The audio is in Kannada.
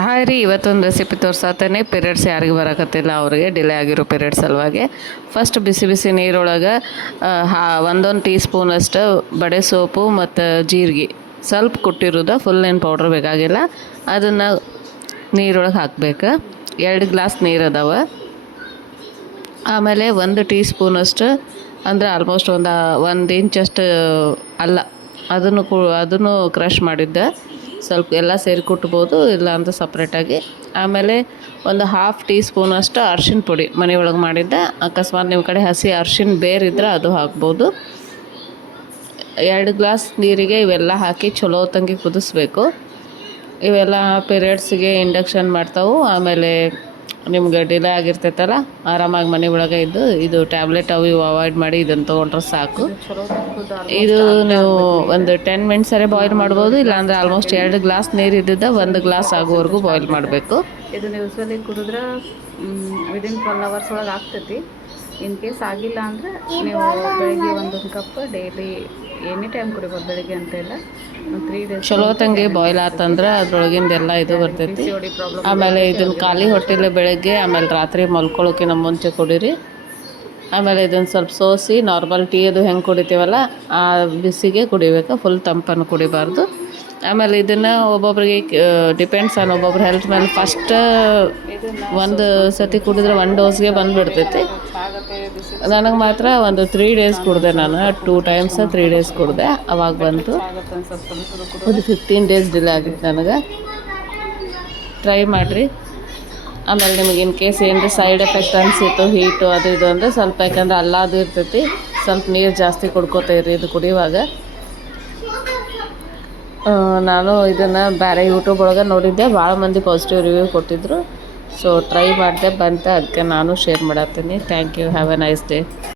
ಹಾಯ್ ರೀ, ಇವತ್ತೊಂದು ರೆಸಿಪಿ ತೋರ್ಸತ್ತೇನೆ. ಪೀರಿಯಡ್ಸ್ ಯಾರಿಗೆ ಬರಕತ್ತಿಲ್ಲ ಅವ್ರಿಗೆ, ಡಿಲೇ ಆಗಿರೋ ಪೀರಿಯಡ್ಸ್ ಸಲುವಾಗಿ ಫಸ್ಟ್ ಬಿಸಿ ಬಿಸಿ ನೀರೊಳಗೆ ಒಂದೊಂದು ಟೀ ಸ್ಪೂನಷ್ಟು ಬಡೆ ಸೋಪು ಮತ್ತು ಜೀರಿಗೆ ಸ್ವಲ್ಪ ಕುಟ್ಟಿರೋದು, ಫುಲ್ ಏನು ಪೌಡ್ರ್ ಬೇಕಾಗಿಲ್ಲ. ಅದನ್ನು ನೀರೊಳಗೆ ಹಾಕ್ಬೇಕು. 2 ಗ್ಲಾಸ್ ನೀರು ಅದಾವೆ. ಆಮೇಲೆ 1 ಟೀ ಸ್ಪೂನಷ್ಟು ಅಂದರೆ ಆಲ್ಮೋಸ್ಟ್ ಒಂದು ಇಂಚಷ್ಟು ಅಲ್ಲ, ಅದನ್ನು ಕ್ರಷ್ ಮಾಡಿದ್ದೆ. ಸ್ವಲ್ಪ ಎಲ್ಲ ಸೇರಿ ಕುಟ್ಬೋದು, ಇಲ್ಲ ಅಂತ ಸಪ್ರೇಟಾಗಿ. ಆಮೇಲೆ ಒಂದು ½ ಟೀ ಸ್ಪೂನಷ್ಟು ಅರ್ಶಿಣ ಪುಡಿ ಮನೆಯೊಳಗೆ ಮಾಡಿದ್ದೆ. ಅಕಸ್ಮಾತ್ ನಿಮ್ಮ ಕಡೆ ಹಸಿ ಅರ್ಶಿಣ ಬೇರಿದ್ರೆ ಅದು ಹಾಕ್ಬೋದು. 2 ಗ್ಲಾಸ್ ನೀರಿಗೆ ಇವೆಲ್ಲ ಹಾಕಿ ಚಲೋ ತಂಗಿ ಕುದಿಸ್ಬೇಕು. ಇವೆಲ್ಲ ಪೀರಿಯಡ್ಸಿಗೆ ಇಂಡಕ್ಷನ್ ಮಾಡ್ತಾವೆ. ಆಮೇಲೆ ನಿಮ್ಗೆ ಡಿಲೇ ಆಗಿರ್ತೈತಲ್ಲ, ಆರಾಮಾಗಿ ಮನೆ ಒಳಗೆ ಇದು ಟ್ಯಾಬ್ಲೆಟ್ ಅವು ಇವು ಅವಾಯ್ಡ್ ಮಾಡಿ ಇದನ್ನು ತೊಗೊಂಡ್ರೆ ಸಾಕು. ಇದು ನೀವು ಒಂದು 10 ಮಿನಿಟ್ಸರೇ ಬಾಯ್ಲ್ ಮಾಡ್ಬೋದು, ಇಲ್ಲಾಂದರೆ ಆಲ್ಮೋಸ್ಟ್ 2 ಗ್ಲಾಸ್ ನೀರು ಇದ್ದಿದ್ದ 1 ಗ್ಲಾಸ್ ಆಗೋವರೆಗೂ ಬಾಯ್ಲ್ ಮಾಡಬೇಕು. ಇದನ್ನು ಯೂಸ್ವಲಿ ಕುಡಿದ್ರೆ ವಿದಿನ್ 12 ಅವರ್ಸ್ ಒಳಗೆ ಆಗ್ತೈತಿ. ಇನ್ ಕೇಸ್ ಆಗಿಲ್ಲ ಅಂದರೆ ನೀವು ಬೆಳಗ್ಗೆ 1 ಕಪ್ ಡೈಲಿ ಎನಿ ಟೈಮ್ ಕುಡಿಬೋದು, ಬೆಳಿಗ್ಗೆ ಅಂತ ಇಲ್ಲ. 3 ಡೇಸ್ ಚಲೋ ತಂಗಿ ಬಾಯ್ಲ್ ಆತಂದ್ರೆ ಅದ್ರೊಳಗಿಂದೆಲ್ಲ ಇದು ಬರ್ತೈತಿ. ಆಮೇಲೆ ಇದನ್ನು ಖಾಲಿ ಹೊಟ್ಟೆಲೆ ಬೆಳಗ್ಗೆ ಆಮೇಲೆ ರಾತ್ರಿ ಮಲ್ಕೊಳ್ಳೋಕ್ಕಿಂತ ಮುಂಚೆ ಕುಡೀರಿ. ಆಮೇಲೆ ಇದನ್ನು ಸ್ವಲ್ಪ ಸೋಸಿ ನಾರ್ಮಲ್ ಟೀ ಅದು ಹೆಂಗೆ ಕುಡಿತೀವಲ್ಲ ಆ ಬಿಸಿಗೆ ಕುಡಿಬೇಕು, ಫುಲ್ ತಂಪನ್ನು ಕುಡಿಬಾರ್ದು. ಆಮೇಲೆ ಇದನ್ನು ಒಬ್ಬೊಬ್ರಿಗೆ ಡಿಪೆಂಡ್ಸ್ ಆನ್ ಒಬ್ಬೊಬ್ರು ಹೆಲ್ತ್ ಮೇಲೆ. ಫಸ್ಟ್ ಒಂದು ಸತಿ ಕುಡಿದ್ರೆ 1 ಡೋಸ್ಗೆ ಬಂದುಬಿಡ್ತೈತಿ. ನನಗೆ ಮಾತ್ರ ಒಂದು 3 ಡೇಸ್ ಕುಡಿದೆ, ನಾನು 2 ಟೈಮ್ಸ್ 3 ಡೇಸ್ ಕುಡಿದೆ, ಅವಾಗ ಬಂತು. ಒಂದು 15 ಡೇಸ್ ಡಿಲೇ ಆಗಿತ್ತು ನನಗೆ. ಟ್ರೈ ಮಾಡಿರಿ. ಆಮೇಲೆ ನಿಮಗೆ ಇನ್ ಕೇಸ್ ಏನಾರ ಸೈಡ್ ಎಫೆಕ್ಟ್ ಅನಿಸಿತ್ತು, ಹೀಟು ಅದು ಇದು ಅಂದರೆ ಸ್ವಲ್ಪ, ಯಾಕಂದ್ರೆ ಅಲ್ಲಾದು ಇರ್ತೈತಿ, ಸ್ವಲ್ಪ ನೀರು ಜಾಸ್ತಿ ಕುಡ್ಕೋತಾ ಇರಿ ಇದು ಕುಡಿಯುವಾಗ. ನಾನು ಇದನ್ನು ಬೇರೆ ಯೂಟ್ಯೂಬ್ ಒಳಗೆ ನೋಡಿದ್ದೆ, ಭಾಳ ಮಂದಿ ಪಾಸಿಟಿವ್ ರಿವ್ಯೂ ಕೊಟ್ಟಿದ್ದರು. ಸೊ ಟ್ರೈ ಮಾಡಿದೆ, ಬಂತೆ, ಅದಕ್ಕೆ ನಾನು ಶೇರ್ ಮಾಡತ್ತೀನಿ. Thank you. Have a nice day.